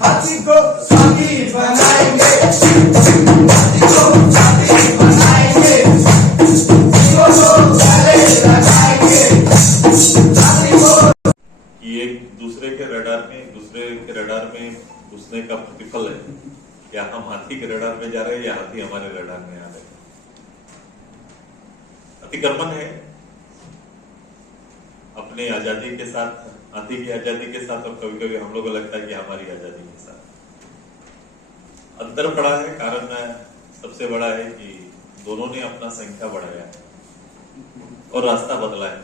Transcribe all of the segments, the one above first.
हाथी को स्वामी बनाएंगे, हाथी को स्वामी बनाएंगे, हाथी को गले लगाएंगे, हाथी को। ये दूसरे के रडार में घुसने का प्रतिफल है। क्या हम हाथी के रडार में जा रहे हैं या हाथी हमारे रडार में आ रहे हैं? अतिक्रमण है अपने आजादी के साथ, हाथी की आजादी के साथ, और कभी कभी हम लोगों को लगता है कि हमारी आजादी के साथ अंतर पड़ा है। कारण सबसे बड़ा है कि दोनों ने अपना संख्या बढ़ाया है और रास्ता बदला है।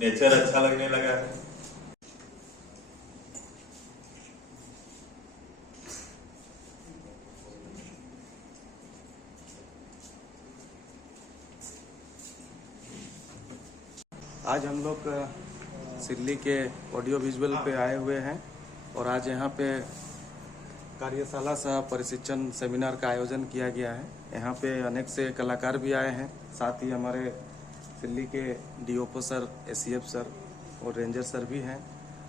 नेचर अच्छा लगने लगा है। आज हम लोग सिल्ली के ऑडियो विजुअल पे आए हुए हैं और आज यहाँ पे कार्यशाला सह प्रशिक्षण सेमिनार का आयोजन किया गया है। यहाँ पे अनेक से कलाकार भी आए हैं, साथ ही हमारे सिल्ली के डीओपो सर, एसीएफ सर और रेंजर सर भी हैं।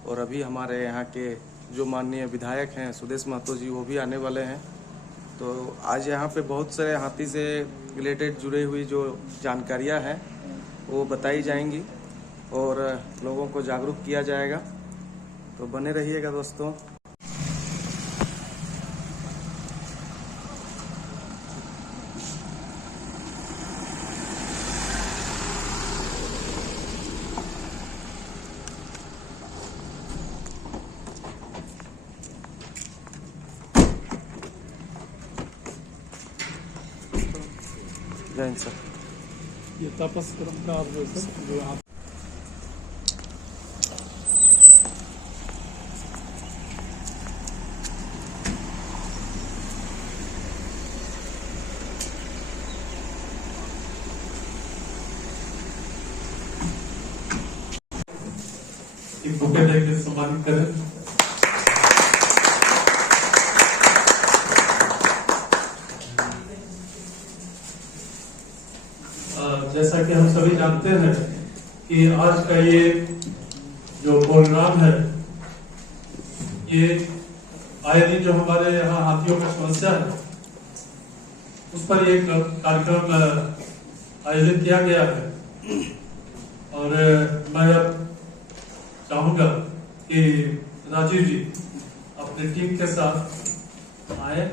और अभी हमारे यहाँ के जो माननीय विधायक हैं सुदेश महतो जी, वो भी आने वाले हैं। तो आज यहाँ पे बहुत सारे हाथी से रिलेटेड जुड़ी हुई जो जानकारियाँ हैं वो बताई जाएंगी और लोगों को जागरूक किया जाएगा। तो बने रहिएगा दोस्तों। जय हिंद सर। ये तपस्क्रम का आप जो आप बुके देकर सम्मानित करें। जैसा कि हम सभी जानते हैं कि आज का ये जो प्रोग्राम है, ये आए दिन जो हमारे यहाँ हाथियों का समस्या है उस पर एक कार्यक्रम आयोजित किया गया है। और मैं अब चाहूंगा कि राजीव जी अपनी टीम के साथ आए।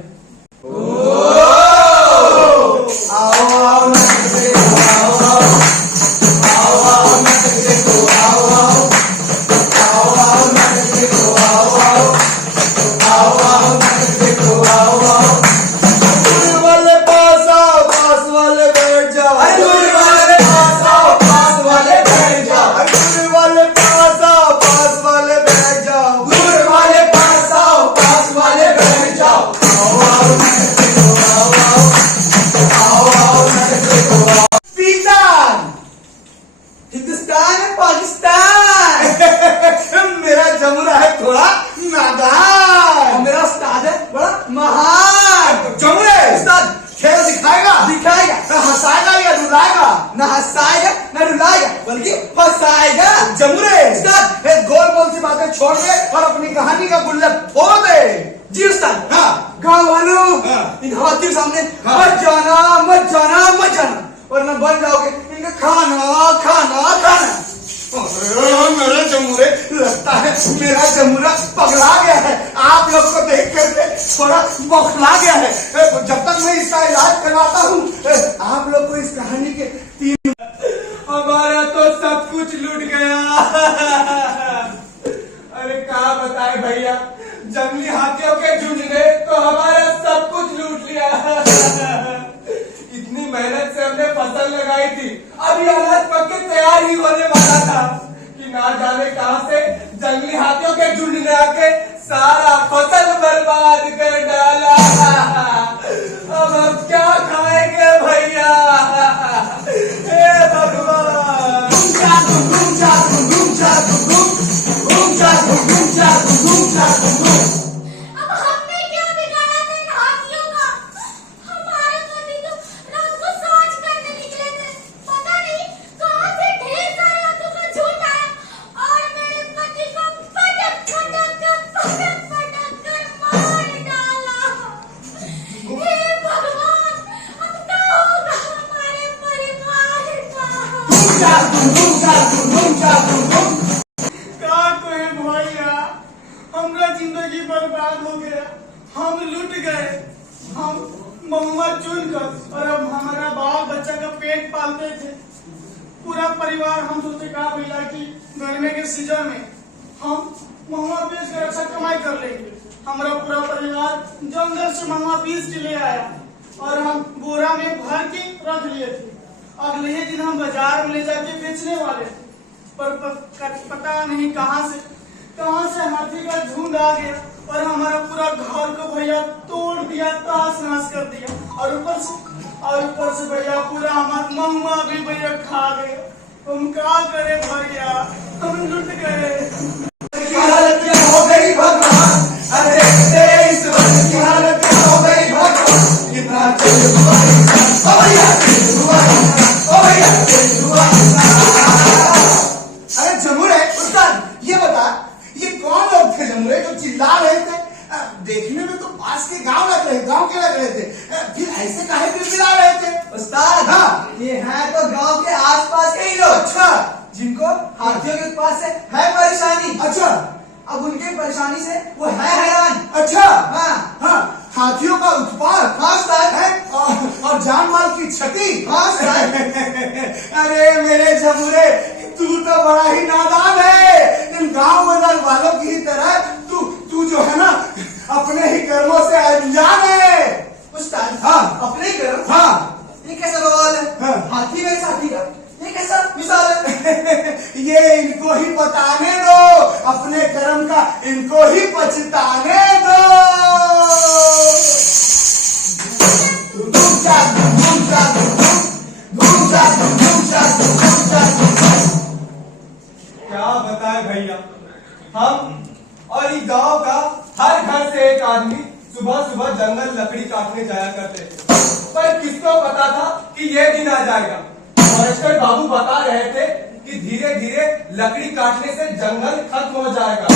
मेरा जमुरा है थोड़ा नादान, मेरा उस्ताद है बड़ा महान। जमुरे उस्ताद खेल दिखाएगा ना हंसाएगा या रुलाएगा, ना हंसाएगा ना रुलाएगा बल्कि फंसाएगा। जमुरे उस्ताद गोल गोल सी बातें छोड़ दे और अपनी कहानी का गुल्लक फोड़ दे। जी उस्ताद। हाँ गाँव वालों, इन हाथियों सामने मत जाना मत जाना मत जाना, वरना बन जाओगे इनका खाना खाना खाना। मेरे जमुरे, लगता है मेरा जमुरा पगला गया है, आप लोग को देख करके थोड़ा बौखला गया है। जब तक मैं इसका इलाज करवाता हूँ, आप लोग को इस कहानी के 3 हमारा तो सब कुछ लूट गया। अरे क्या बताए भैया, जंगली हाथियों के झुंड ने तो हमारा सब कुछ लूट लिया। इतनी मेहनत से हमने फसल लगाई थी, अभी अनाज पक के तैयार ही होने वाला था कि ना जाने कहां से जंगली हाथियों के झुंड ने आके सारा फसल बर्बाद कर डाला। अब हम क्या खाएंगे भैया? हे भगवान। घूम जा घूम जा घूम जा घूम घूम जा घूम जा घूम जा घूम। अब हमने क्या बिगाड़ा था इन हाथियों का? हमारे पति तो रात को सांझ करने निकले थे, पता नहीं कहां से ढेर सारे हाथों का झूठ आया और मेरे पति को फटक फटक मिलकर और अब हमारा बाल बच्चा का पेट पालते थे। पूरा परिवार हम सोचे कहा भैया कि गर्मी के सीजन में हम महुआ बेच कर अच्छा कमाई कर लेंगे। हमारा पूरा परिवार जंगल से महुआ बीज के ले आया और हम बोरा में भर के रख लिए थे। अगले ही दिन हम बाजार में ले जाके बेचने वाले थे, पर पता नहीं कहां से हाथी का झुंड आ गया और हमारा पूरा घर को भैया तोड़ दिया, तहस नहस कर दिया। और ऊपर से भैया पूरा हमारा महुआ भी भैया खा गया। हम क्या करे भैया, हम लुट गए। हालत क्या हो गई भगवान, अरे तेरे इस वक्त की हालत क्या हो गई भगवान। कितना तेज हुआ ओ भैया, तेज हुआ ओ भैया, तेज हुआ। अरे जमुरे उस्ताद ये बता, ये कौन लोग थे जमुरे जो चिल्ला रहे थे? देखने में तो पास के गांव लग रहे थे, फिर ऐसे काहे चिल्ला रहे थे? उस्ताद हाँ, ये है तो गांव के आसपास के ही लोग, अच्छा जिनको हाथियों के उत्पात से है परेशानी। अच्छा, अब उनके परेशानी से वो है हैरान। अच्छा हाँ हाँ, हाथियों का उत्पात है और जान माल की क्षति। अरे मेरे जमुरे, तू तो बड़ा ही नादान है। इन गांव वालों की ही तरह तू जो है ना अपने ही कर्मों से अनजान है। उस्ताद हाँ अपने कर्म, हाँ, ये कैसा बवाल है? हाँ। हाथी में साथी का ये कैसा मिसाल है? ये इनको ही बताने दो, अपने कर्म का इनको ही पछताने दो। क्या बताए भैया, हम और इस गांव का हर घर से एक आदमी सुबह सुबह जंगल लकड़ी काटने जाया करते थे। पर किसको पता था कि ये दिन आ जाएगा। फॉरेस्टर बाबू बता रहे थे कि धीरे धीरे लकड़ी काटने से जंगल खत्म हो जाएगा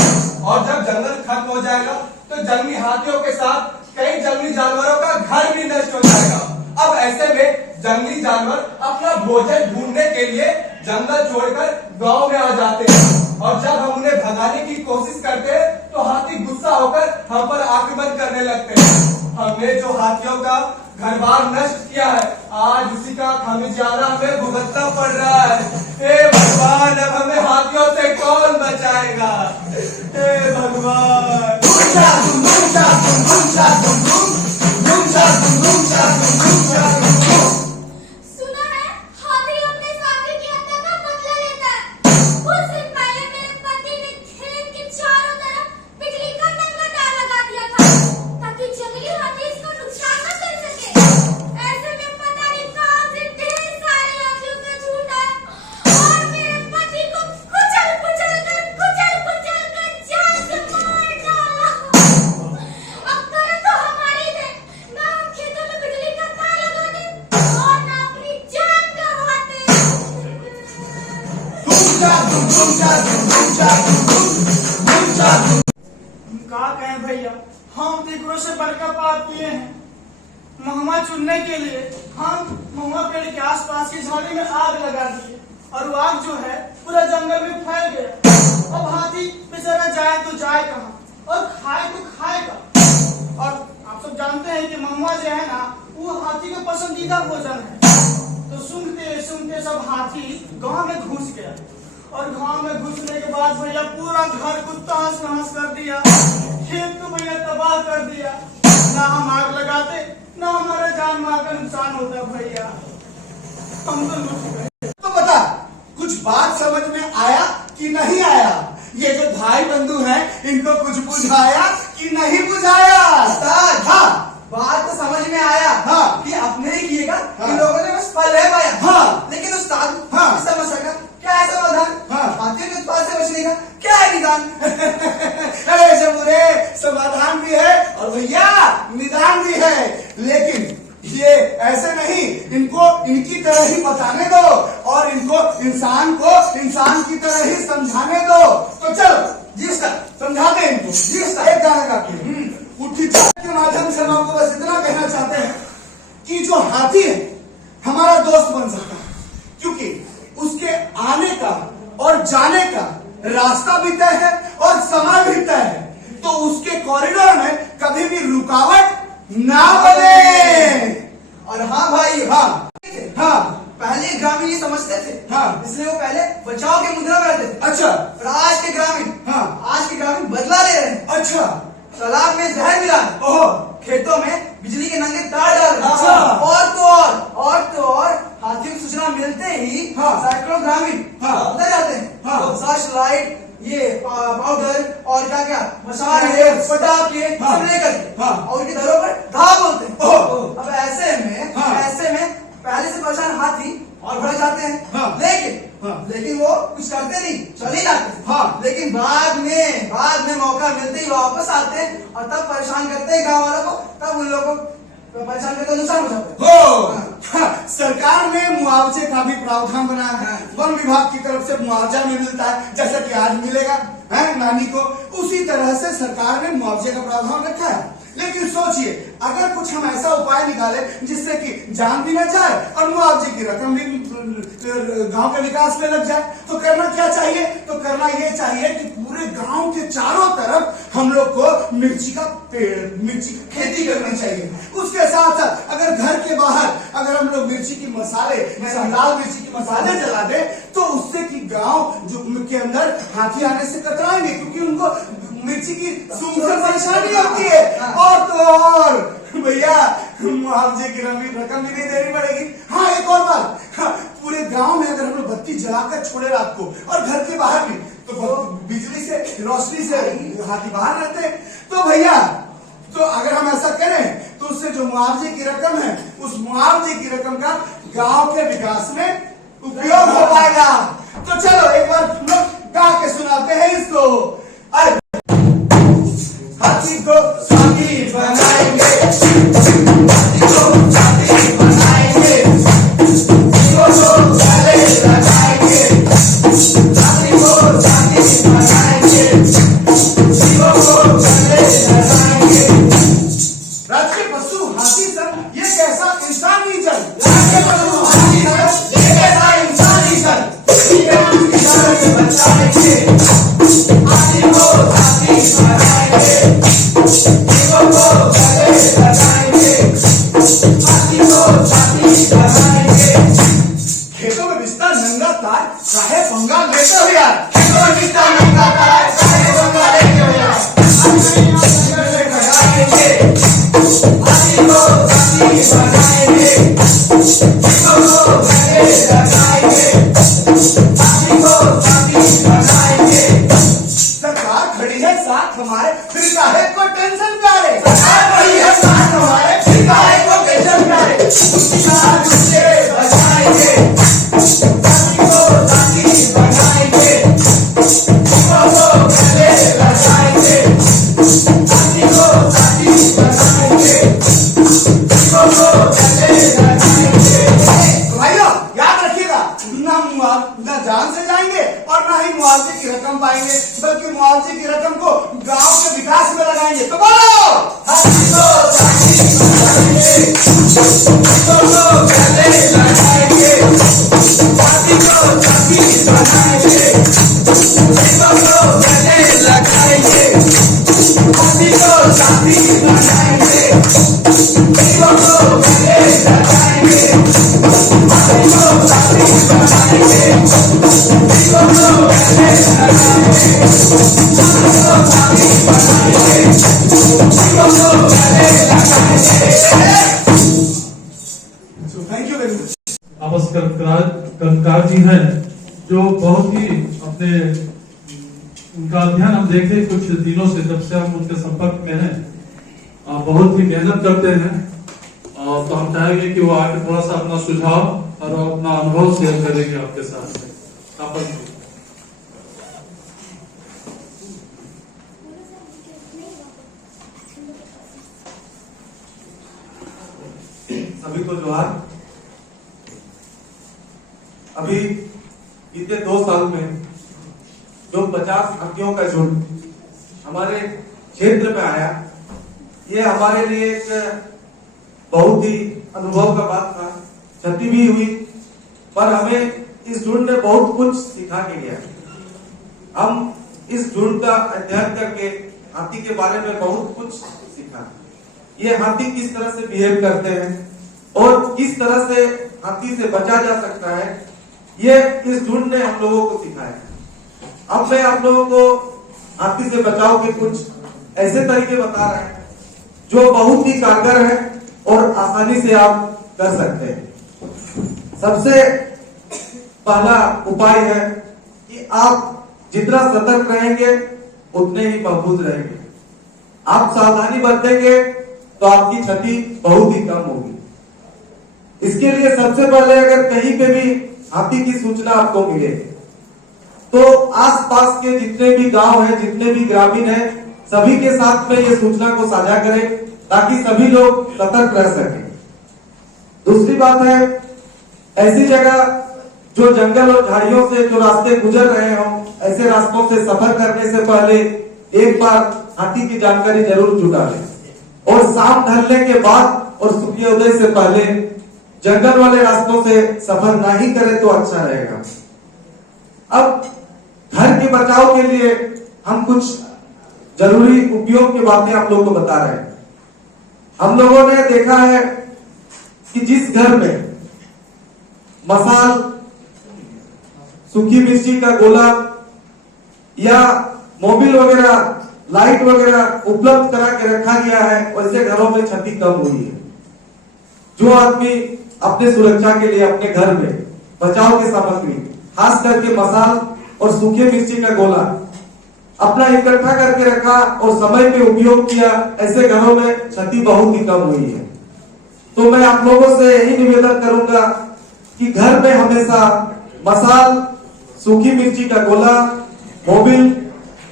और जब जंगल खत्म हो जाएगा तो जंगली हाथियों के साथ कई जंगली जानवरों का घर भी नष्ट हो जाएगा। अब ऐसे में जंगली जानवर अपना भोजन ढूंढने के लिए जंगल छोड़कर गांव में आ जाते हैं और जब हम उन्हें भगाने की कोशिश करते हैं तो हाथी गुस्सा होकर हम पर आक्रमण करने लगते हैं। हमने जो हाथियों का घर बार नष्ट किया है, आज उसी का खामियाजा हमें भुगतना पड़ रहा है। हे भगवान, अब हमें हाथियों से कौन बचाएगा? हे भगवान। सुना है हाथी अपने साथी की हत्या का बदला लेता है। कुछ दिन पहले मेरे पति ने खेत के चारों तरफ बिजली का नंगा तार लगा दिया था ताकि जंगली हाथी इसको नुकसान न कर सके। ऐसे में पता नहीं कहां से ढेर सारे हाथियों का झुंड आया और मेरे पति को कुचल कुचल कर जान से मार डाला। अब तरह तो हमारी है, ना हम खेतों में बिजली का तार लगाते और ना अपनी जान गंवाते। हम क्या कहें भैया, हम दिगरों से बड़का पाप किए हैं। महुआ चुनने के लिए हम महुआ पेड़ के आसपास की झाड़ी में आग लगा दिए और वो आग जो है पूरा जंगल में फैल गया। अब हाथी बेचारा जाए तो जाए कहाँ और खाए तो खाए कहाँ। और आप सब जानते हैं कि महुआ जो है ना वो हाथी का पसंदीदा भोजन है। तो सुनते सुनते सब हाथी गांव में घुस गया और गांव में घुसने के बाद भैया पूरा घर को तहस नहस कर दिया, खेत को भैया तबाह कर दिया। ना हम आग लगाते ना हमारा जान माल का नुकसान होता भैया, हम तो लुट गए। तो बता, कुछ बात समझ में आया कि नहीं आया? ये जो भाई बंधु हैं इनको कुछ बुझाया कि नहीं बुझाया? उस्ताद हाँ बात तो समझ में आया हाँ। कि अपने ही किएगा हाँ। इन लोगों ने बस फल रह पाया। हाँ। लेकिन उस्ताद हाँ। इस समस्या का क्या है समाधान? हाँ। हाथियों के उत्पात से बचने का क्या है निदान? अरे जमुरे, समाधान भी है और भैया निदान भी है, लेकिन ये ऐसे नहीं, इनको इनकी तरह ही बताने दो और इनको इंसान को इंसान की तरह ही समझाने दो। तो चलो जी उस्ताद, समझाते हैं इनको। जी उस्ताद। एक गाना गाते हैं। उठी चाल के माध्यम से हम आपको बस इतना कहना चाहते हैं कि जो हाथी है हमारा दोस्त बन सकता है, क्योंकि उसके आने का और जाने का रास्ता भी तय है और समय भी तय है। तो उसके कॉरिडोर में कभी भी रुकावट ना बने। और हाँ भाई हाँ हाँ पहले ग्रामीण ये समझते थे हाँ इसलिए वो पहले बचाव की मुद्रा में रहते थे। अच्छा और आज के ग्रामीण हाँ आज के ग्रामीण बदला ले रहे हैं। अच्छा तालाब में जहर मिला ओहो खेतों में बिजली के नंगे तार डाल रहे हैं। अच्छा और तो और हाथियों की सूचना मिलते ही सैकड़ों ग्रामीण उतर जाते हैं। सर्च लाइट ये पाउडर और क्या क्या मसाले पटाखे सब लेकर और उनके घरों पर धावा बोलते हैं। अब ऐसे में पहले से परेशान हाथी और भड़क जाते हैं। लेकिन वो कुछ करते नहीं चले जाते। लेकिन बाद में मौका मिलते ही वापस आते हैं और तब परेशान करते हैं गांव वालों को। तब उन लोगों को परेशान करके नुकसान हो जाता है। सरकार ने मुआवजे का भी प्रावधान बनाया है। वन विभाग की तरफ से मुआवजा भी मिलता है जैसा कि आज मिलेगा है नानी को। उसी तरह से सरकार ने मुआवजे का प्रावधान रखा है। लेकिन सोचिए अगर कुछ हम ऐसा उपाय निकाले जिससे कि जान भी न जाए और मुआवजे की रकम भी गांव के विकास में लग जाए तो करना क्या चाहिए? तो करना ये चाहिए कि पूरे गांव के चारों तरफ हम लोग को मिर्ची का खेती करनी चाहिए। उसके साथ साथ अगर घर के बाहर अगर हम लोग मिर्ची की मसाले लाल मिर्ची की मसाले जला दे तो उससे कि गांव के अंदर हाथी आने से कतराएंगे क्योंकि उनको मिर्ची की सूंघ से परेशानी होती है। और तो और भैया मुआवजे की रकम भी नहीं देनी पड़ेगी। हाँ एक और बात पूरे गांव में अगर हम लोग बत्ती जलाकर छोड़े रात को और घर के बाहर भी तो बिजली से रोशनी से हाथी बाहर रहते हैं। तो भैया तो अगर हम ऐसा करें तो उससे जो मुआवजे की रकम है उस मुआवजे की रकम का गांव के विकास में उपयोग हो पाएगा। तो चलो एक बार लोग गा के सुनाते हैं इसको। हाथी को साथी बनाएंगे, हाथी को साथी बनाएंगे, जीवों को गले लगाएंगे, हाथी को साथी बनाएंगे, जीवों को गले लगाएंगे। राष्ट्रीय पशु हाथी सर ये कैसा इंसानी जन, राष्ट्रीय पशु हाथी सर ये कैसा इंसानी जन, बचाएंगे हाथी को साथी बनाएंगे, जीवों को गले लगाएंगे, हाथी को साथी बनाएंगे। खेतों में बिस्तर नंगा तार काहे पंगा लेते हो यार, खेतों में बिस्तर नंगा तार काहे पंगा लेते हो यार, हाथी को गले लगाएंगे, हाथी को साथी बनाएंगे, जीवों को गले लगाएंगे, हाथी को साथी बनाएंगे। सरकार खड़ी है साथ हमारे फिर काहे को टेंशन करे, सरकार खड़ी है साथ हमारे फिर काहे को टेंशन करे, सरकार तुझे बचाएंगे, हाथी को साथी बनाएंगे, जीवों को गले लगाएंगे, हाथी को साथी बनाएंगे, जीवों को गले लगाएंगे। भाइयों याद रखिएगा ना जान से जाएंगे और ना ही मुआवजे की रकम पाएंगे बल्कि मुआवजे की रकम को गांव के विकास में लगाएंगे। तो बोलो हाथी को साथी बनाएंगे, जीवों को गले लगाएंगे, हाथी को साथी बनाएंगे, जीवों को गले लगाएंगे, हाथी को साथी बनाएंगे, जीवों को गले लगाएंगे, हाथी को साथी बनाएंगे, जीवों को गले लगाएंगे, हाथी को साथी बनाएंगे, जीवों को गले लगाएंगे। Thank you very much. आपस कर्मकार जी हैं जो बहुत ही अपने उनका अध्ययन हम देखे कुछ दिनों से जब से हम उनके संपर्क में हैं, बहुत ही मेहनत करते हैं। तो हम चाहेंगे कि वो आके थोड़ा सा अपना सुझाव और अपना अनुभव शेयर करेंगे आपके साथ में। आपस में सभी को जोहार। अभी बीते 2 साल में जो 50 हाथियों का झुंड हमारे क्षेत्र में आया, ये हमारे लिए एक बहुत ही अनुभव का बात था। क्षति भी हुई पर हमें इस झुंड ने बहुत कुछ सिखा के गया। हम इस झुंड का अध्ययन करके हाथी के बारे में बहुत कुछ सीखा। ये हाथी किस तरह से बिहेव करते हैं और किस तरह से हाथी से बचा जा सकता है, ये इस झुंड ने हम लोगों को सिखाया। अब मैं आप लोगों को हाथी से बचाव के कुछ ऐसे तरीके बता रहे हैं जो बहुत ही कारगर है और आसानी से आप कर सकते हैं। सबसे पहला उपाय है कि आप जितना सतर्क रहेंगे उतने ही महफूज रहेंगे। आप सावधानी बरतेंगे तो आपकी क्षति बहुत ही कम होगी। इसके लिए सबसे पहले अगर कहीं पे भी हाथी की सूचना आपको मिले तो आसपास के जितने भी गांव हैं, जितने भी ग्रामीण हैं, सभी के साथ में ये सूचना को साझा करें ताकि सभी लोग सतर्क रह सकें। दूसरी बात है, ऐसी जगह जो जंगल और झाड़ियों से जो रास्ते गुजर रहे हों, ऐसे रास्तों से सफर करने से पहले एक बार हाथी की जानकारी जरूर जुटा लें और शाम ढलने के बाद और सूर्योदय से पहले जंगल वाले रास्तों से सफर नहीं करें तो अच्छा रहेगा। अब घर के बचाव के लिए हम कुछ जरूरी उपयोग की बातें आप लोगों को बता रहे हैं। हम लोगों ने देखा है कि जिस घर में मसाल, सूखी मिर्ची का गोला या मोबिल वगैरह, लाइट वगैरह उपलब्ध करा के रखा गया है, वैसे घरों में क्षति कम हुई है। जो आदमी अपने सुरक्षा के लिए अपने घर में बचाव की सामग्री, खास करके मसाल और सूखे मिर्ची का गोला अपना इकट्ठा करके रखा और समय पे उपयोग किया, ऐसे घरों में क्षति बहुत ही कम हुई है। तो मैं आप लोगों से यही निवेदन करूंगा कि घर में हमेशा मसाल, सूखी मिर्ची का गोला, मोबिल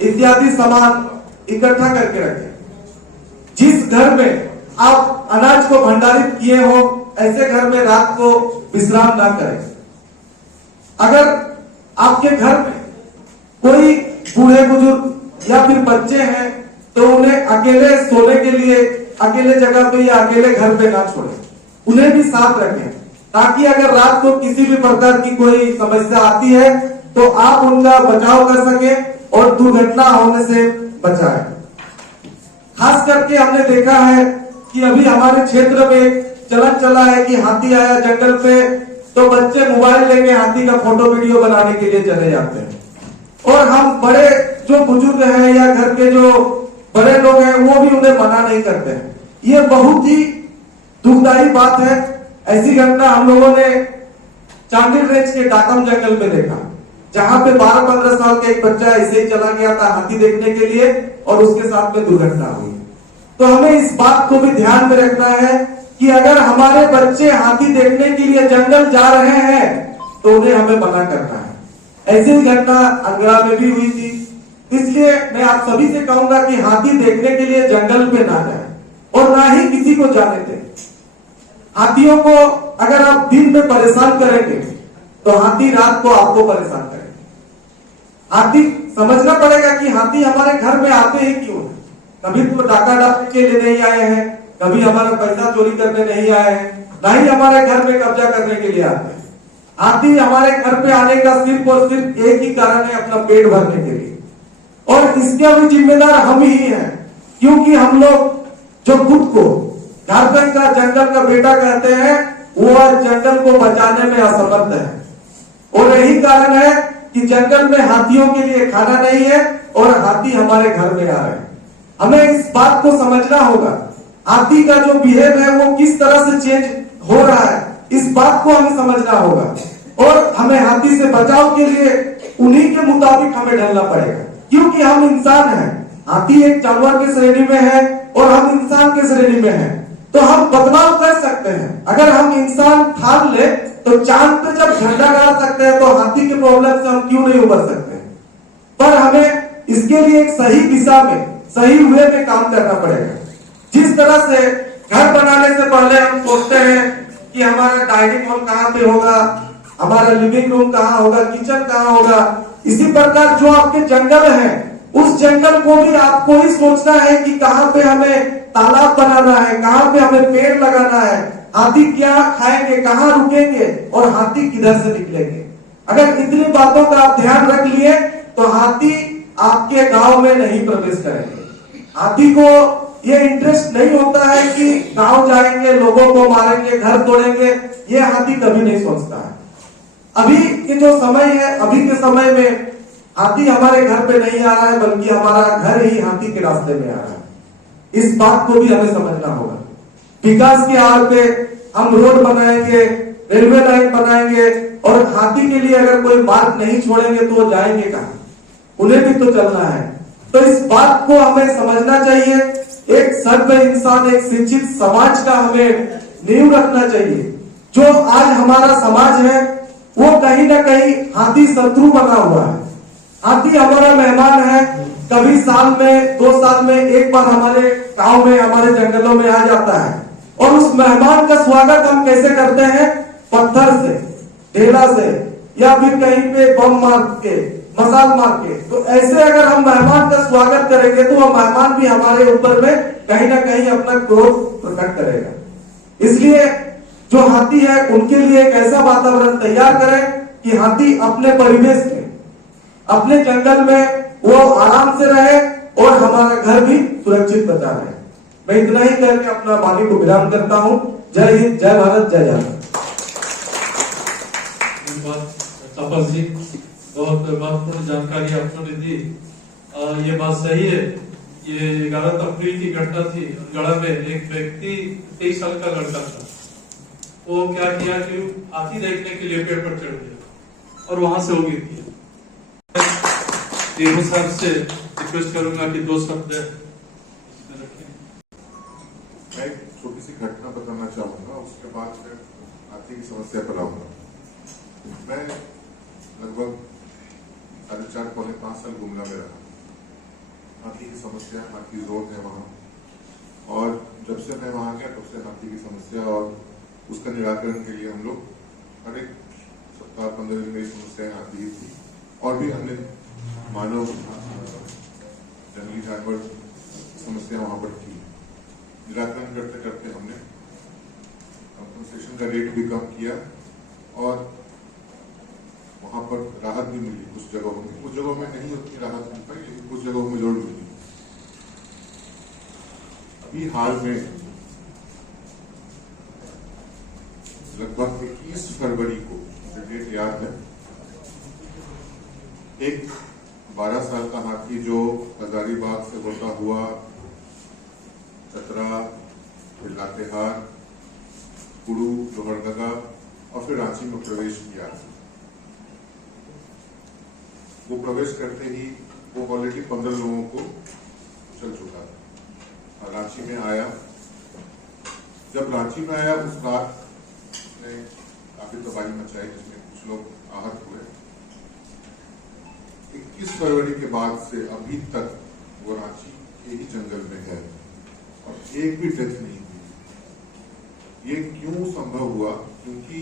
इत्यादि सामान इकट्ठा करके रखें। जिस घर में आप अनाज को भंडारित किए हो, ऐसे घर में रात को विश्राम ना करें। अगर आपके घर में कोई बूढ़े बुजुर्ग या फिर बच्चे हैं तो उन्हें अकेले सोने के लिए अकेले जगह पे या अकेले घर पे ना छोड़ें, उन्हें भी साथ रखें ताकि अगर रात को किसी भी प्रकार की कोई समस्या आती है तो आप उनका बचाव कर सके और दुर्घटना होने से बचाएं। खास करके हमने देखा है कि अभी हमारे क्षेत्र में चलन चला है कि हाथी आया जंगल पे तो बच्चे मोबाइल लेके हाथी का फोटो वीडियो बनाने के लिए चले जाते हैं और हम बड़े जो बुजुर्ग हैं या घर के जो बड़े लोग हैं वो भी उन्हें मना नहीं करते हैं। ये बहुत ही दुखदायी बात है। ऐसी घटना हम लोगों ने चांडिल रेंज के डाकम जंगल में देखा, जहां पे 12-15 साल का एक बच्चा ऐसे ही चला गया था हाथी देखने के लिए और उसके साथ में दुर्घटना हुई। तो हमें इस बात को भी ध्यान में रखना है कि अगर हमारे बच्चे हाथी देखने के लिए जंगल जा रहे हैं तो उन्हें हमें मना करना है। ऐसी घटना अंगड़ा में भी हुई थी। इसलिए मैं आप सभी से कहूंगा कि हाथी देखने के लिए जंगल पे ना जाए और ना ही किसी को जाने दें। हाथियों को अगर आप दिन में परेशान करेंगे तो हाथी रात को आपको परेशान करेंगे। हाथी समझना पड़ेगा कि हाथी हमारे घर में आते हैं क्यों। कभी तो डाका डालने के लिए नहीं आए हैं, कभी हमारा पैसा चोरी करने नहीं आए हैं, ना ही हमारे घर में कब्जा करने के लिए आते हैं। हाथी हमारे घर पे आने का सिर्फ और सिर्फ एक ही कारण है, अपना पेट भरने के लिए, और इसके भी जिम्मेदार हम ही हैं क्योंकि हम लोग जो खुद को झारखंड का जंगल का बेटा कहते हैं वो जंगल को बचाने में असमर्थ है। और यही कारण है कि जंगल में हाथियों के लिए खाना नहीं है और हाथी हमारे घर में आ रहे हैं। हमें इस बात को समझना होगा, हाथी का जो बिहेव है वो किस तरह से चेंज हो रहा है, इस बात को हमें समझना होगा और हमें हाथी से बचाव के लिए उन्हीं के मुताबिक हमें ढलना पड़ेगा क्योंकि हम इंसान हैं। हाथी एक जानवर की श्रेणी में है और हम इंसान की श्रेणी में हैं, तो हम बदलाव कर सकते हैं। अगर हम इंसान ठान ले तो चांद पे जब झंडा डाल सकते हैं तो हाथी के प्रॉब्लम से हम क्यों नहीं उबर सकते। पर हमें इसके लिए एक सही दिशा में, सही वे में काम करना पड़ेगा। जिस तरह से घर बनाने से पहले हम सोचते हैं कि हमारा डाइनिंग हॉल कहाँ पे होगा, हमारा लिविंग रूम कहाँ होगा, किचन कहाँ होगा, इसी प्रकार जो आपके जंगल है उस जंगल को भी आपको ही सोचना है कि कहाँ पे हमें तालाब बनाना है, कहाँ पे हमें पेड़ लगाना है, हाथी क्या खाएंगे, कहाँ रुकेंगे और हाथी किधर से निकलेंगे। अगर इतनी बातों का आप ध्यान रख लिए तो हाथी आपके गांव में नहीं प्रवेश करेंगे। हाथी को ये इंटरेस्ट नहीं होता है कि गांव जाएंगे, लोगों को मारेंगे, घर तोड़ेंगे, ये हाथी कभी नहीं सोचता है। अभी के जो समय है, अभी के समय में हाथी हमारे घर पे नहीं आ रहा है, बल्कि हमारा घर ही हाथी के रास्ते में आ रहा है। इस बात को भी हमें समझना होगा। विकास की आड़ पे हम रोड बनाएंगे, रेलवे लाइन बनाएंगे, और हाथी के लिए अगर कोई मार्ग नहीं छोड़ेंगे तो वो जाएंगे कहां? उन्हें भी तो चलना है। तो इस बात को हमें समझना चाहिए। एक सभ्य इंसान, एक शिक्षित समाज का हमें नींव रखना चाहिए। जो आज हमारा समाज है वो कहीं ना कहीं हाथी शत्रु बना हुआ है। हाथी हमारा मेहमान है, कभी साल में 2 साल में एक बार हमारे गांव में, हमारे जंगलों में आ जाता है, और उस मेहमान का स्वागत हम कैसे करते हैं? पत्थर से, ढेला से, या फिर कहीं पे बम मार के, मसाल मार के। तो ऐसे अगर हम मेहमान का स्वागत करेंगे तो वह मेहमान भी हमारे ऊपर में कहीं ना कहीं अपना क्रोध प्रकट करेगा। इसलिए जो हाथी है उनके लिए एक ऐसा वातावरण तैयार करें कि हाथी अपने परिवेश में, अपने जंगल में वो आराम से रहे और हमारा घर भी सुरक्षित बचा रहे। मैं इतना ही करके अपना वाणी को विराम करता हूँ। जय हिंद, जय भारत, जय झारखंड। तापस जी, बहुत महत्वपूर्ण जानकारी आपने दी। ये बात सही है। ये 11 अप्रैल की घटना थी। गढ़ा में एक व्यक्ति 23 साल का लड़का था। वो क्या किया कि हाथी देखने के लिए पेड़ पर चढ़ गया और वहां से हो गई। ये सर से रिक्वेस्ट करूंगा कि 2 शब्द रखें। मैं एक छोटी सी घटना बताना चाहूंगा, उसके बाद फिर हाथी की समस्या पर आऊंगा। मैं लगभग 4.5 पौने 5 साल गुमला में रहा। हाथी की समस्या, हाथी जोन है वहाँ, और जब से मैं वहाँ गया तब से हाथी की समस्या और उसका निराकरण के लिए हम लोग हर एक सप्ताह 15 दिन मेरी समस्याएं आती ही थी। और भी अन्य मानव जंगली जानवर समस्या वहाँ पर थी। निराकरण करते करते हमने कंपनसेशन का रेट भी कम किया और वहां पर राहत भी मिली। कुछ जगहों में, कुछ जगहों में नहीं उतनी राहत मिल पाई, लेकिन कुछ जगहों में जरूर मिली। अभी हाल में लगभग 21 फरवरी को, डेट याद है, एक 12 साल का हाथी जो हजारीबाग से होता हुआ चतरा, फिर लातेहार, कुड़ू, लोहरदगा और फिर रांची में प्रवेश किया। वो प्रवेश करते ही वो ऑलरेडी 15 लोगों को चल चुका था और रांची में आया। जब रांची में आया उस रात ने काफी तबाही मचाई, जिसमें कुछ लोग आहत हुए। 21 फरवरी के बाद से अभी तक वो रांची के ही जंगल में है और एक भी डेथ नहीं हुई। ये क्यों संभव हुआ? क्योंकि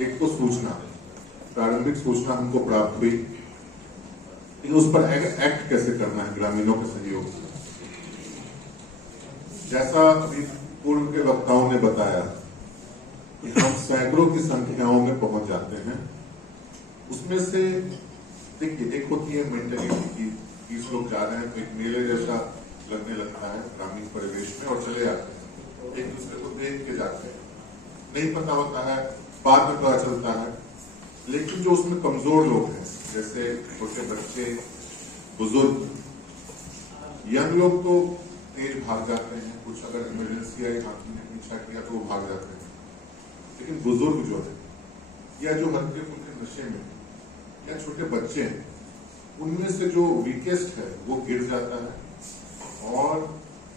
एक तो सूचना, प्रारंभिक सूचना हमको प्राप्त हुई, लेकिन उस पर एक्ट कैसे करना है ग्रामीणों के सहयोग से। जैसा अभी पूर्व के वक्ताओं ने बताया कि हम सैकड़ों की संख्याओं में पहुंच जाते हैं। उसमें से देखिए, एक होती है मेंटेलिटी की 30 लोग जा रहे हैं तो एक मेले जैसा लगने लगता है ग्रामीण परिवेश में और चले जाते हैं, एक दूसरे को देख के जाते हैं, नहीं पता होता है, बाद में पता चलता है। लेकिन जो उसमें कमजोर लोग हैं, जैसे छोटे बच्चे, बुजुर्ग, यंग लोग तो तेज भाग जाते हैं। कुछ अगर इमरजेंसी आई, हाथी ने पीछा किया तो वो भाग जाते हैं। लेकिन बुजुर्ग जो है या जो हल्के फुल्के नशे में या छोटे बच्चे हैं, उनमें से जो वीकेस्ट है वो गिर जाता है और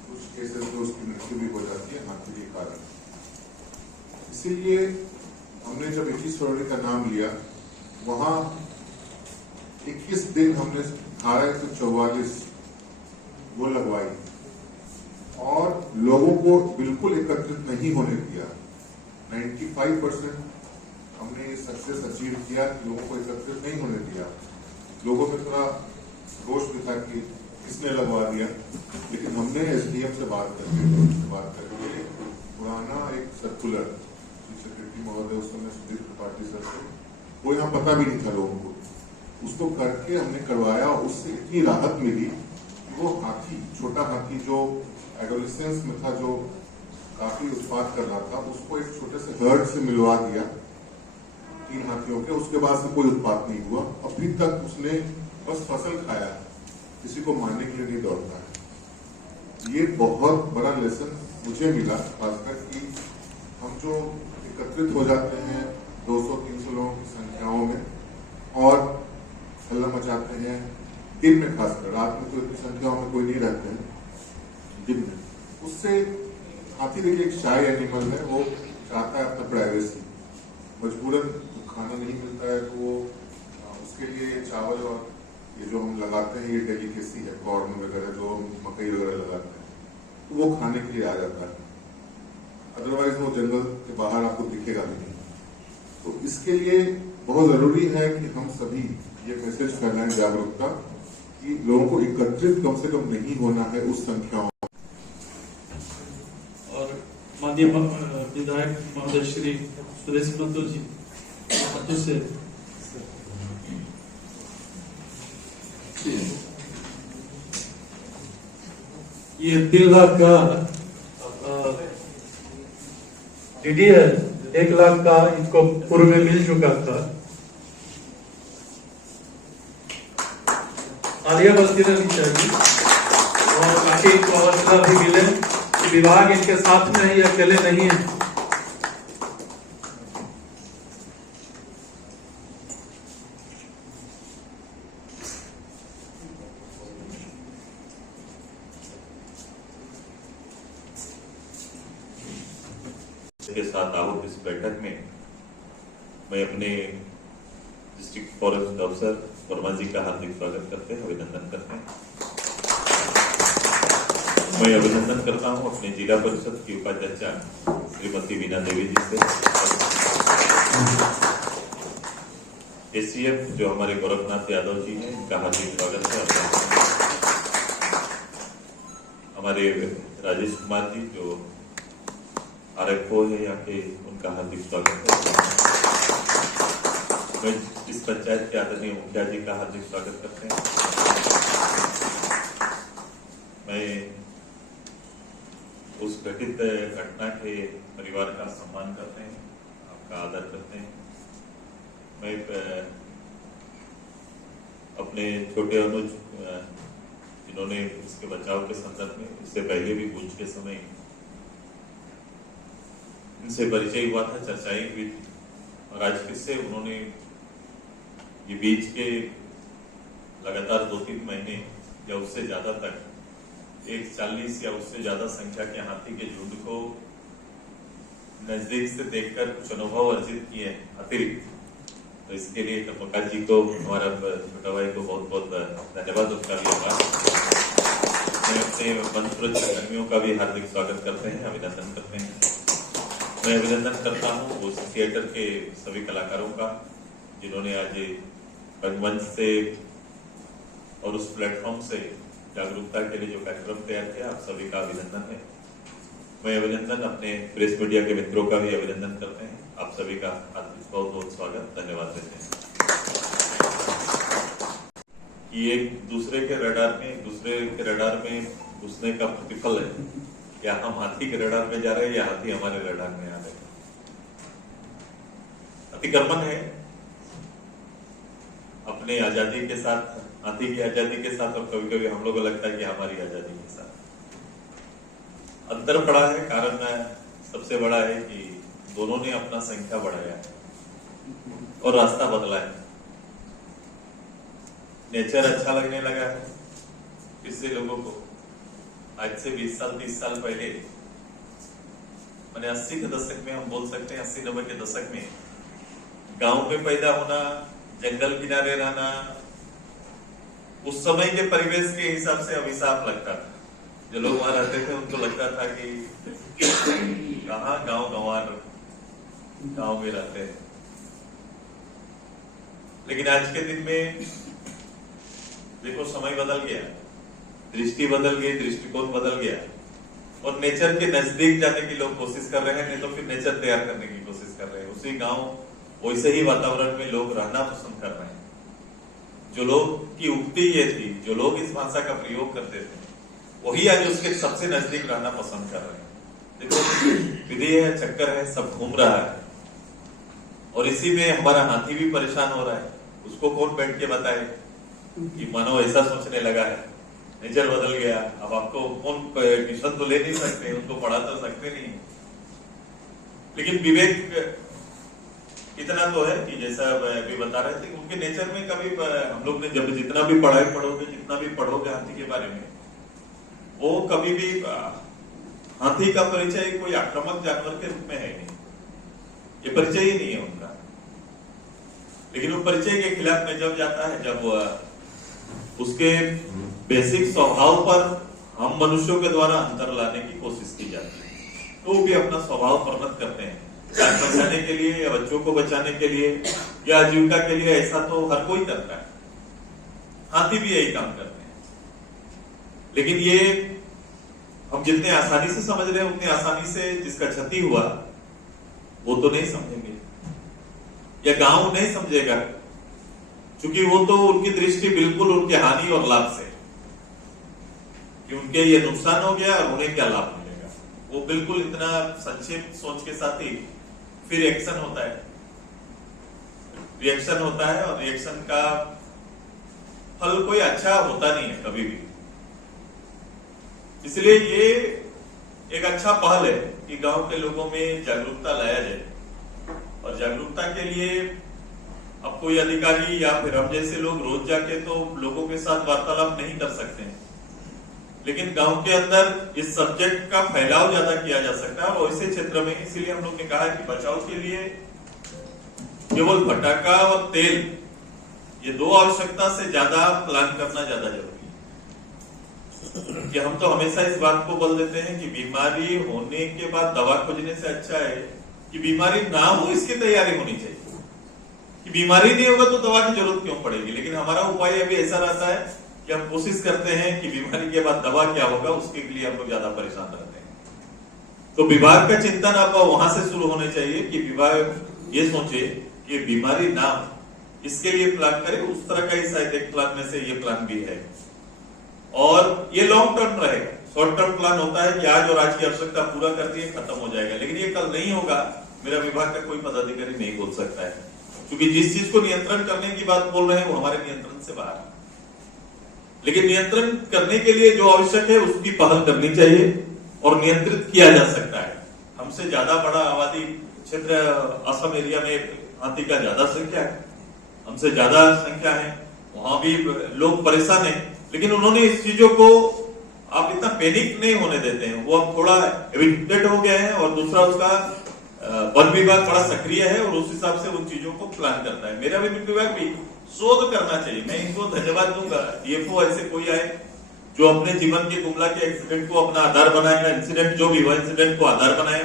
कुछ केसेस में उसकी मृत्यु भी हो जाती है हाथी के कारण। इसीलिए हमने जब 21 फरवरी का नाम लिया, वहां 21 दिन हमने धारा 144 वो लगवाई और लोगों को बिल्कुल एकत्रित नहीं होने दिया। 95% हमने सक्सेस अचीव किया, लोगों को एकत्रित नहीं होने दिया। लोगों में थोड़ा रोष भी था कि किसने लगवा दिया, लेकिन हमने एसडीएम से बात करके पुराना एक सर्कुलर, सेक्रेटरी महोदय उस समय सुधीर त्रिपाठी सर से, वो यहाँ पता भी नहीं था लोगों को, उसको करके हमने करवाया। उससे इतनी राहत मिली कि वो हाथी, छोटा हाथी जो एडोलेसेंस में था, जो काफी उत्पात कर रहा था, उसको एक छोटे से हर्ड से मिलवा दिया 3 हाथियों के। उसके बाद से कोई उत्पात नहीं हुआ। अभी तक उसने बस फसल खाया, किसी को मारने के लिए नहीं दौड़ता है। ये बहुत बड़ा लेसन मुझे मिला, खासकर कि हम जो एकत्रित हो जाते हैं 200-300 लोगों की संख्याओं में और हल्ला मचाते हैं दिन में, खासकर रात में तो इतनी संख्याओं में कोई नहीं रहते हैं, दिन में, उससे हाथी देखिए एक शाय एनिमल है, वो चाहता है अपना प्राइवेसी। मजबूरन खाना नहीं मिलता है तो वो उसके लिए चावल और ये जो हम लगाते हैं, ये डेलिकेसी है, कॉर्न वगैरह जो हम मकई वगैरह लगाते हैं, तो वो खाने के लिए आ जाता है। अदरवाइज वो जंगल के बाहर आपको दिखेगा नहीं। तो इसके लिए बहुत जरूरी है कि हम सभी ये मैसेज फैलाएं, जागरूकता, कि लोगों को एकत्रित कम से कम नहीं होना है उस संख्याओं। और माननीय विधायक महोदय श्री सुरेश महतो जी से ये 3 लाख का DDL 1 लाख का इनको पूर्व में मिल चुका था। आलिया बस्ती रहनी चाहिए और बाकी इनको हौसला भी मिले कि विभाग इनके साथ में है, ये अकेले नहीं है। के साथ आहूत इस बैठक में मैं अपने डिस्ट्रिक्ट फॉरेस्ट अफसर वर्मा जी का हार्दिक स्वागत करते हैं, अभिनंदन करते हैं। मैं अभिनंदन करता हूं अपने जिला परिषद की उपाध्यक्षा श्रीमती वीना देवी जी से, एसडीएम जो हमारे गोरखनाथ यादव जी हैं, इनका हार्दिक स्वागत है। हमारे राजेश कुमार जी जो RFO है यहाँ के, उनका हार्दिक स्वागत है। मैं इस पंचायत के आदरणीय मुखिया जी का हार्दिक स्वागत करते हैं। मैं उस घटित घटना के परिवार का सम्मान करते हैं, आपका आदर करते हैं। मैं अपने छोटे अनुज जिन्होंने इसके बचाव के संदर्भ में इससे पहले भी पूछ के समय इनसे परिचय हुआ था, चर्चाएं हुई थी, और आज फिर से उन्होंने ये बीच के लगातार 2-3 महीने या उससे ज्यादा तक 40 या उससे ज्यादा संख्या के हाथी के झुंड को नजदीक से देखकर कुछ अनुभव अर्जित किए अतिरिक्त। तो इसके लिए कर्मकार जी को, हमारा छोटा भाई को बहुत बहुत धन्यवाद, उसका भी आभार। मैं अपने मंच सुरक्षा कर्मियों का भी हार्दिक स्वागत करते हैं, अभिनंदन करते हैं। मैं अभिनंदन करता हूँ उस थिएटर के सभी कलाकारों का जिन्होंने आज रंगमंच से और उस प्लेटफॉर्म से जागरूकता के लिए जो कार्यक्रम तैयार किया, आप सभी का अभिनंदन है। मैं अभिनंदन अपने प्रेस मीडिया के मित्रों का भी अभिनंदन करते हैं, आप सभी का हार्दिक बहुत बहुत स्वागत, धन्यवाद देते हैं। कि एक दूसरे के रडार में घुसने का प्रतिफल है, क्या हम हाथी के रडार में जा रहे हैं या हाथी हमारे रडार में आ रहे हैं। अतिक्रमण है अपने आजादी के साथ, हाथी की आजादी के साथ, और कभी कभी हम लोगों को लगता है कि हमारी आजादी के साथ अंतर पड़ा है। कारण सबसे बड़ा है कि दोनों ने अपना संख्या बढ़ाया है और रास्ता बदला है। नेचर अच्छा लगने लगा है इससे लोगों को। आज से 20 साल 30 साल पहले, मैंने 80 के दशक में, हम बोल सकते हैं 80-90 के दशक में, गांव में पैदा होना, जंगल किनारे रहना, उस समय के परिवेश के हिसाब से अभिशाप लगता था। जो लोग वहां रहते थे उनको लगता था कि कहाँ गांव में रहते हैं। लेकिन आज के दिन में देखो, समय बदल गया, दृष्टि बदल गई, दृष्टिकोण बदल गया, और नेचर के नजदीक जाने की लोग कोशिश कर रहे हैं, नहीं तो फिर नेचर तैयार करने की कोशिश कर रहे हैं। उसी गांव वैसे ही वातावरण में लोग रहना पसंद कर रहे हैं। जो लोग की उक्ति ये थी, जो लोग इस भाषा का प्रयोग करते थे, वही आज उसके सबसे नजदीक रहना पसंद कर रहे हैं। देखो विधि है, चक्कर है, सब घूम रहा है और इसी में हमारा हाथी भी परेशान हो रहा है। उसको कौन बैठ के बताए कि मानो ऐसा सोचने लगा है, नेचर बदल गया। अब आपको कौन ट्यूशन तो ले नहीं सकते, उनको पढ़ा तो सकते नहीं, लेकिन विवेक इतना तो है कि जैसा अभी बता रहे थे, उनके नेचर में कभी हम लोग ने जब जितना भी पढ़ाई पढ़ोगे, जितना भी पढ़ोगे हाथी के बारे में, वो कभी भी हाथी का परिचय कोई आक्रामक जानवर के रूप में है नहीं, ये परिचय ही नहीं है उनका। लेकिन वो परिचय के खिलाफ में जब जाता है, जब उसके बेसिक स्वभाव पर हम मनुष्यों के द्वारा अंतर लाने की कोशिश की जाती है, तो वो भी अपना स्वभाव प्रकट करते हैं, जान बचाने के लिए या बच्चों को बचाने के लिए या आजीविका के लिए। ऐसा तो हर कोई करता है, हाथी भी यही काम करते हैं। लेकिन ये हम जितने आसानी से समझ रहे हैं, उतने आसानी से जिसका क्षति हुआ वो तो नहीं समझेंगे, या गांव नहीं समझेगा, क्योंकि वो तो उनकी दृष्टि बिल्कुल उनके हानि और लाभ से, कि उनके ये नुकसान हो गया और उन्हें क्या लाभ मिलेगा, वो बिल्कुल इतना संक्षिप्त सोच के साथ ही फिर एक्शन होता है, रिएक्शन होता है, और रिएक्शन का फल कोई अच्छा होता नहीं है कभी भी। इसलिए ये एक अच्छा पहल है कि गांव के लोगों में जागरूकता लाया जाए, और जागरूकता के लिए अब कोई अधिकारी या फिर हम जैसे लोग रोज जाके तो लोगों के साथ वार्तालाप नहीं कर सकते हैं, लेकिन गांव के अंदर इस सब्जेक्ट का फैलाव ज्यादा किया जा सकता है। और ऐसे क्षेत्र में इसीलिए हम लोग ने कहा कि बचाव के लिए केवल फटाका और तेल, ये दो आवश्यकता से ज्यादा प्लान करना ज्यादा जरूरी है। कि हम तो हमेशा इस बात को बोल देते हैं कि बीमारी होने के बाद दवा खोजने से अच्छा है कि बीमारी ना हो इसकी तैयारी होनी चाहिए। कि बीमारी नहीं होगा तो दवा की जरूरत क्यों पड़ेगी, लेकिन हमारा उपाय अभी ऐसा रहता है कि हम कोशिश करते हैं कि बीमारी के बाद दवा क्या होगा उसके लिए हम लोग ज्यादा परेशान रहते हैं। तो विभाग का चिंतन अब वहां से शुरू होने चाहिए कि विभाग ये सोचे कि बीमारी ना हो, इसके लिए प्लान करे। उस तरह का ही शायद एक प्लान में से ये प्लान भी है, और ये लॉन्ग टर्म रहेगा। शॉर्ट टर्म प्लान होता है कि आज और आज की आवश्यकता पूरा कर दिए, खत्म हो जाएगा, लेकिन ये कल नहीं होगा, मेरा विभाग का कोई पदाधिकारी नहीं बोल सकता है, क्योंकि जिस चीज को नियंत्रण करने की बात बोल रहे हैं वो हमारे नियंत्रण से बाहर है। लेकिन नियंत्रण करने के लिए जो आवश्यक है उसकी पहल करनी चाहिए और नियंत्रित किया जा सकता है। हमसे ज्यादा बड़ा आबादी क्षेत्र असम एरिया में हाथी का ज्यादा संख्या है, हमसे ज्यादा संख्या है, वहां भी लोग परेशान है, लेकिन उन्होंने इस चीजों को आप इतना पैनिक नहीं होने देते हैं। वो अब थोड़ा एविक्टेड हो गए हैं, और दूसरा उसका वन विभाग बड़ा सक्रिय है और उस हिसाब से उन चीजों को प्लान करता है। मेरा वन विभाग भी शोध करना चाहिए, मैं इनको धन्यवाद दूंगा। डीएफओ ऐसे कोई आए जो अपने जीवन के गुमला के एक्सीडेंट को अपना आधार बनाएगा, इंसिडेंट जो भी हुआ इंसिडेंट को आधार बनाया,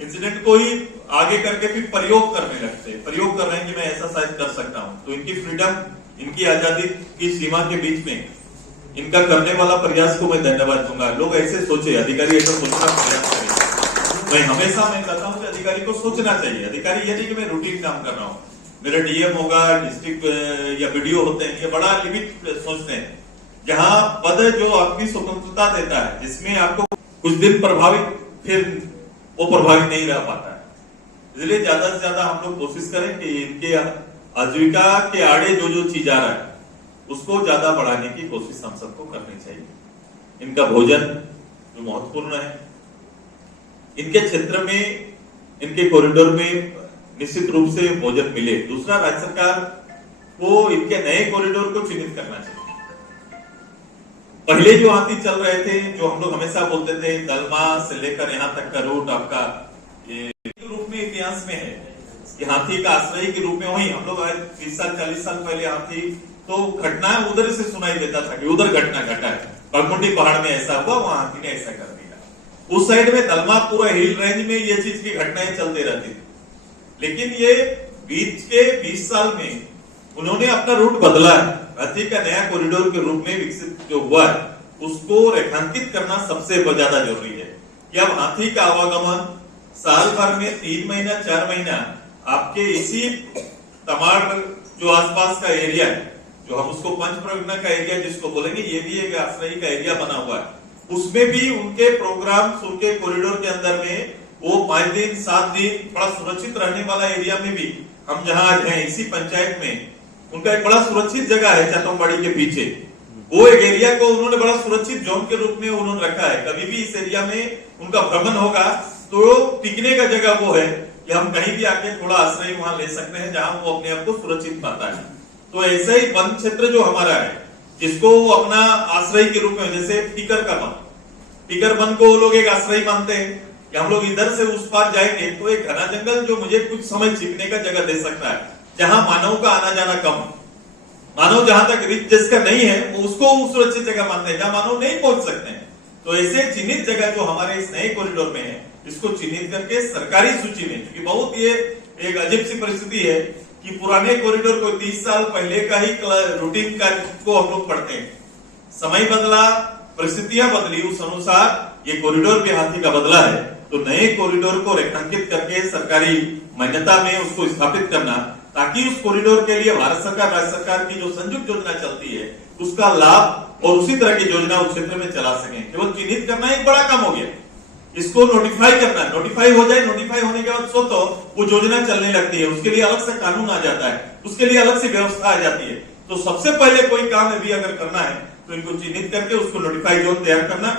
इंसिडेंट को ही आगे करके फिर प्रयोग करने लगते हैं, प्रयोग कर रहे हैं कि मैं ऐसा शायद कर सकता हूं। तो इनकी फ्रीडम, इनकी आजादी की सीमा के बीच में इनका करने वाला प्रयास को मैं धन्यवाद दूंगा। लोग ऐसे सोचे, अधिकारी ऐसा सोचना प्रयास करें। मैं हमेशा मैं कहता हूं कि अधिकारी को सोचना चाहिए। अधिकारी ये नहीं कि मैं रूटीन काम कर रहा हूं, मेरा डीएम होगा, डिस्ट्रिक्ट या बीडीओ होते हैं, ये बड़ा लिमिट सोचते हैं, जहां पद जो आपकी स्वतंत्रता देता है, जिसमें आपको कुछ दिन प्रभावित, फिर वो प्रभावित नहीं रह पाता है। इसलिए ज्यादा से ज्यादा हम लोग कोशिश करें कि इनके आजीविका के आड़े जो जो चीज आ रहा है उसको ज्यादा बढ़ाने की कोशिश हम सबको करनी चाहिए। इनका भोजन जो महत्वपूर्ण है, इनके क्षेत्र में, इनके कॉरिडोर में निश्चित रूप से भोजन मिले। दूसरा, राज्य सरकार को इनके नए कॉरिडोर को चिन्हित करना चाहिए। पहले जो हाथी चल रहे थे, जो हम लोग हमेशा बोलते थे, दलमा से लेकर यहाँ तक का रूट आपका ये रूप में इतिहास में है कि हाथी का आश्रय के रूप में वही हम लोग 30 साल 40 साल पहले हाथी तो घटना उधर से सुनाई देता था कि उधर घटना घटा है, पगमुंडी पहाड़ में ऐसा हुआ, वहां हाथी ने ऐसा कर दिया। उस साइड में दलमा पूरा हिल रेंज में ये चीज की घटनाएं चलती रहती थी, लेकिन ये बीच के 20 साल में उन्होंने अपना रूट बदला है। हाथी का नया कॉरिडोर के रूप में विकसित जो हुआ है उसको रेखांकित करना सबसे ज्यादा जरूरी है कि अब हाथी का आवागमन साल भर में 3 महीना 4 महीना आपके इसी तमाड़ जो आसपास का एरिया है जो हम उसको पंच प्रगना का एरिया जिसको बोलेंगे, ये भी एक आश्रय का एरिया बना हुआ है। उसमें भी उनके प्रोग्राम्स, उनके कॉरिडोर के अंदर में वो 5 दिन 7 दिन बड़ा सुरक्षित रहने वाला एरिया में भी हम जहां आज हैं इसी पंचायत में, उनका एक बड़ा सुरक्षित जगह है चातमबाड़ी के पीछे। वो एक एरिया को उन्होंने बड़ा सुरक्षित जोन के रूप में उन्होंने रखा है। कभी भी इस एरिया में उनका भ्रमण होगा तो टिकने का जगह वो है कि हम कहीं भी आके थोड़ा आश्रय वहां ले सकते हैं, जहां वो अपने आप को सुरक्षित पाता है। तो ऐसे ही वन क्षेत्र जो हमारा है, जिसको वो अपना आश्रय के रूप में, जैसे टिकर का वन, टिकर वन को वो लोग एक आश्रय मानते हैं कि हम लोग इधर से उस पार जाएंगे तो एक घना जंगल जो मुझे कुछ समय छिपने का जगह दे सकता है, जहां मानव का आना जाना कम है। मानव जहां तक रिच जिसका नहीं है वो उसको सुरक्षित जगह मानते हैं, जहां मानव नहीं पहुंच सकते हैं। तो ऐसे चिन्हित जगह जो हमारे इस नए कॉरिडोर में है, इसको चिन्हित करके सरकारी सूची में, क्योंकि बहुत ये एक अजीब सी परिस्थिति है कि पुराने कॉरिडोर को 30 साल पहले का ही रूटीन कार्य को हम लोग पढ़ते हैं। समय बदला, परिस्थितियां बदली, उस अनुसार ये कॉरिडोर भी हाथी का बदला है। तो नए कॉरिडोर को रेखांकित करके सरकारी मान्यता में उसको स्थापित करना, ताकि उस कॉरिडोर के लिए भारत सरकार, राज्य सरकार की जो संयुक्त योजना चलती है उसका लाभ और उसी तरह की योजना उस क्षेत्र में चला सकें। केवल चिन्हित करना एक बड़ा काम हो गया, इसको नोटिफाई करना, नोटिफाई हो जाए, नोटिफाई होने के बाद तो वो योजना चलने लगती है, उसके लिए अलग से कानून आ जाता है, उसके लिए अलग से व्यवस्था आ जाती है। तो सबसे पहले कोई काम अभी अगर करना है तो इनको चिन्हित करके उसको नोटिफाई जोन तैयार करना,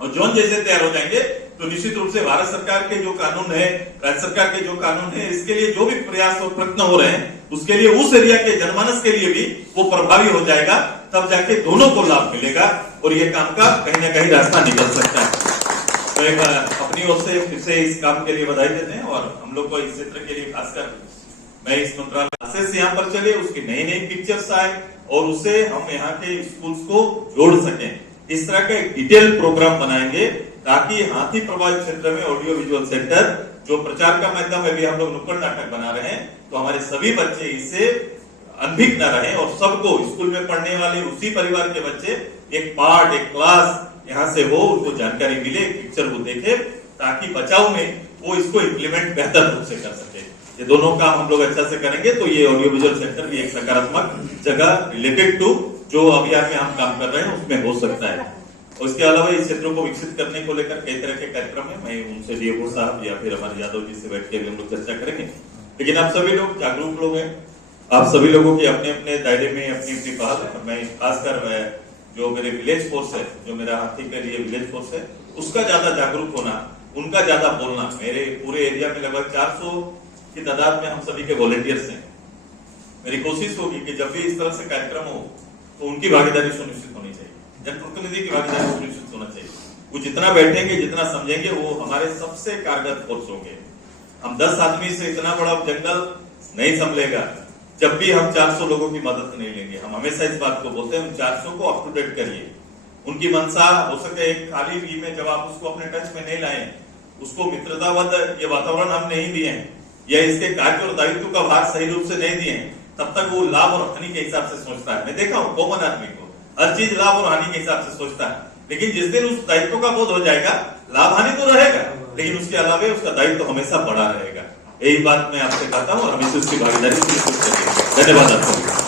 और जोन जैसे तैयार हो जाएंगे तो निश्चित रूप से भारत सरकार के जो कानून है, राज्य सरकार के जो कानून है, इसके लिए जो भी प्रयास और प्रयत्न हो रहे हैं उसके लिए उस एरिया के जनमानस के लिए भी वो प्रभावी हो जाएगा। तब जाके दोनों को लाभ मिलेगा और ये काम का कहीं ना कहीं रास्ता निकल सकता है। तो एक अपनी ओर से फिर से इस काम के लिए बधाई देते हैं, और हम लोग को इस क्षेत्र के लिए खासकर मैं इस मंत्रालय से यहाँ पर चले, उसकी नई नई पिक्चर्स आए और उससे हम यहाँ के स्कूल्स को जोड़ सकें। इस तरह का एक डिटेल प्रोग्राम बनाएंगे ताकि हाथी प्रभावित क्षेत्र में ऑडियो विजुअल सेंटर, जो प्रचार का माध्यम में भी हम लोग नुक्कड़ नाटक बना रहे हैं, तो हमारे सभी बच्चे इससे अनभिज्ञ न रहे और सबको, स्कूल में पढ़ने वाले उसी परिवार के बच्चे एक पार्ट, एक क्लास यहाँ से हो, उनको जानकारी मिले, पिक्चर को देखे, ताकि बचाव में वो इसको इम्प्लीमेंट बेहतर रूप से कर सके। ये दोनों काम हम लोग अच्छा से करेंगे तो ये ऑडियो विजुअल सेंटर भी एक सकारात्मक जगह रिलेटेड टू जो अभियान में हम काम कर रहे हैं उसमें हो सकता है। और इसके अलावा इस क्षेत्रों को विकसित करने को लेकर कई तरह के कार्यक्रम है। मैं उनसे डीएफओ साहब या फिर हमारे यादव जी से बैठ के हम लोग चर्चा करेंगे। लेकिन आप सभी लोग जागरूक लोग हैं, आप सभी लोगों की अपने अपने दायरे में अपनी अपनी पहल है। मैं खासकर जो मेरे विलेज फोर्स है, जो मेरा हाथी के लिए विलेज फोर्स है, उसका ज्यादा जागरूक होना, उनका ज्यादा बोलना। मेरे पूरे एरिया में लगभग 400 की तादाद में हम सभी के वॉलेंटियर्स हैं। मेरी कोशिश होगी कि जब भी इस तरह से कार्यक्रम हो तो उनकी भागीदारी सुनिश्चित होनी चाहिए, जनप्रतिनिधि की भागीदारी सुनिश्चित होना चाहिए। वो जितना बैठेंगे, जितना समझेंगे, वो हमारे सबसे कारगर फोर्स होंगे। हम 10 आदमी से इतना बड़ा जंगल नहीं संभलेगा जब भी हम 400 लोगों की मदद नहीं लेंगे। हम हमेशा इस बात को बोलते हैं, उन 400 को अप टू डेट करिए। उनकी मंशा हो सके एक खाली वी में जब आप उसको अपने टच में नहीं लाए, उसको मित्रतावद ये वातावरण हम नहीं दिए हैं, या इसके कार्य और दायित्व का भार सही रूप से नहीं दिए हैं, तब तक वो लाभ और हानि के हिसाब से सोचता है। मैं देखा हूं कॉमन आदमी को हर चीज लाभ और हानि के हिसाब से सोचता है, लेकिन जिस दिन उस दायित्व का बोध हो जाएगा, लाभ हानि तो रहेगा लेकिन उसके अलावा उसका दायित्व हमेशा बड़ा रहेगा। यही बात मैं आपसे कहता हूँ और हमेशा उसकी भागीदारी सुनिश्चित करेंगे। धन्यवाद आपको।